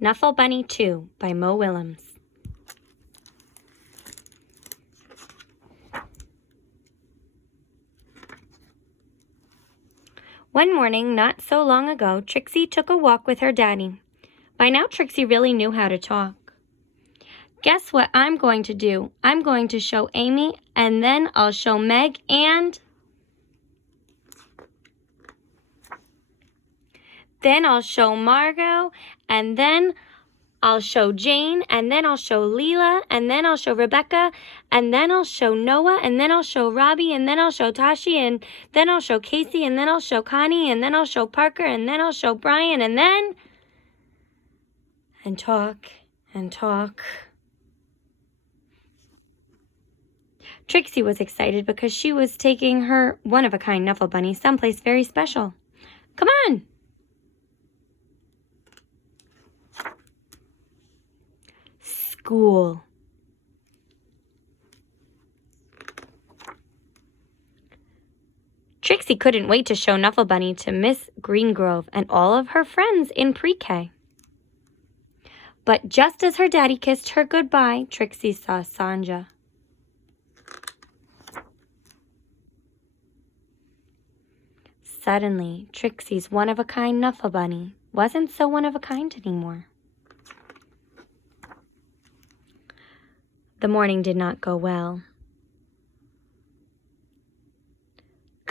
Knuffle Bunny Too by Mo Willems. One morning, not so long ago, Trixie took a walk with her daddy. By now, Trixie really knew how to talk. Guess what I'm going to do? I'm going to show Amy, and then I'll show Meg, and then I'll show Margot, and then I'll show Jane, and then I'll show Leela, and then I'll show Rebecca, and then I'll show Noah, and then I'll show Robbie, and then I'll show Tashi, and then I'll show Casey, and then I'll show Connie, and then I'll show Parker, and then I'll show Brian, and then... and talk, and talk. Trixie was excited because she was taking her one-of-a-kind Knuffle Bunny someplace very special. Come on! School. Trixie couldn't wait to show Knuffle Bunny to Miss Greengrove and all of her friends in pre-K. But just as her daddy kissed her goodbye, Trixie saw Sanja. Suddenly, Trixie's one-of-a-kind Knuffle Bunny wasn't so one-of-a-kind anymore. The morning did not go well.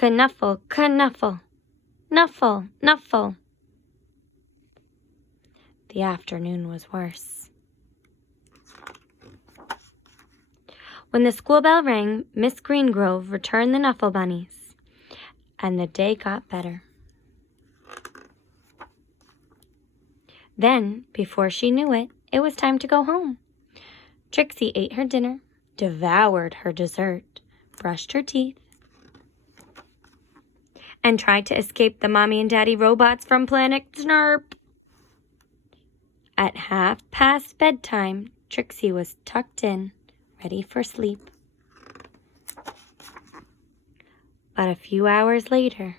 Knuffle, knuffle, Knuffle, Knuffle. The afternoon was worse. When the school bell rang, Miss Greengrove returned the Knuffle Bunnies, and the day got better. Then, before she knew it, it was time to go home. Trixie ate her dinner, devoured her dessert, brushed her teeth, and tried to escape the Mommy and Daddy robots from Planet Snurp. At 1:30 bedtime, Trixie was tucked in, ready for sleep. But a few hours later,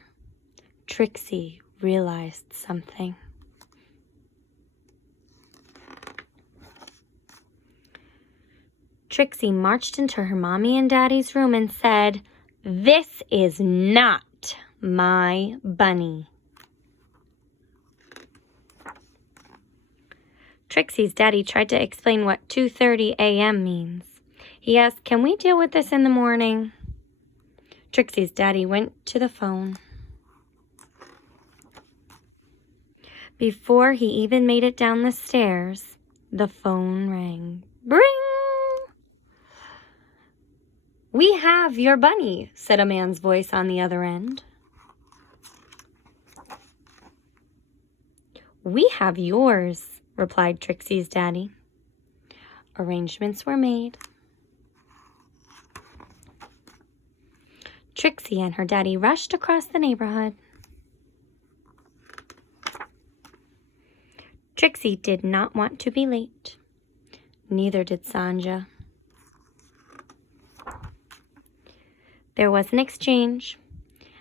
Trixie realized something. Trixie marched into her Mommy and Daddy's room and said, "This is not my bunny." Trixie's daddy tried to explain what 2:30 a.m. means. He asked, "Can we deal with this in the morning?" Trixie's daddy went to the phone. Before he even made it down the stairs, the phone rang. Bring! "We have your bunny," said a man's voice on the other end. "We have yours," replied Trixie's daddy. Arrangements were made. Trixie and her daddy rushed across the neighborhood. Trixie did not want to be late. Neither did Sanja. There was an exchange,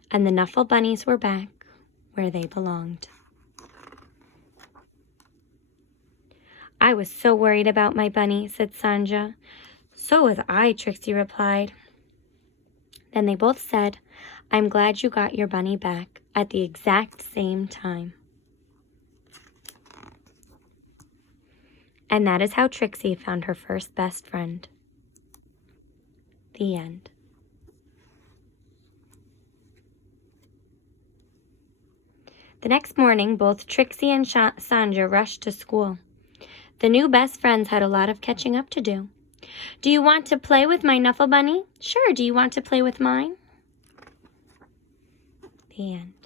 and the Knuffle Bunnies were back where they belonged. "I was so worried about my bunny," said Sanja. "So was I," Trixie replied. Then they both said, "I'm glad you got your bunny back," at the exact same time. And that is how Trixie found her first best friend. The end. The next morning, both Trixie and Sanja rushed to school. The new best friends had a lot of catching up to do. "Do you want to play with my Knuffle Bunny?" "Sure. Do you want to play with mine?" The end.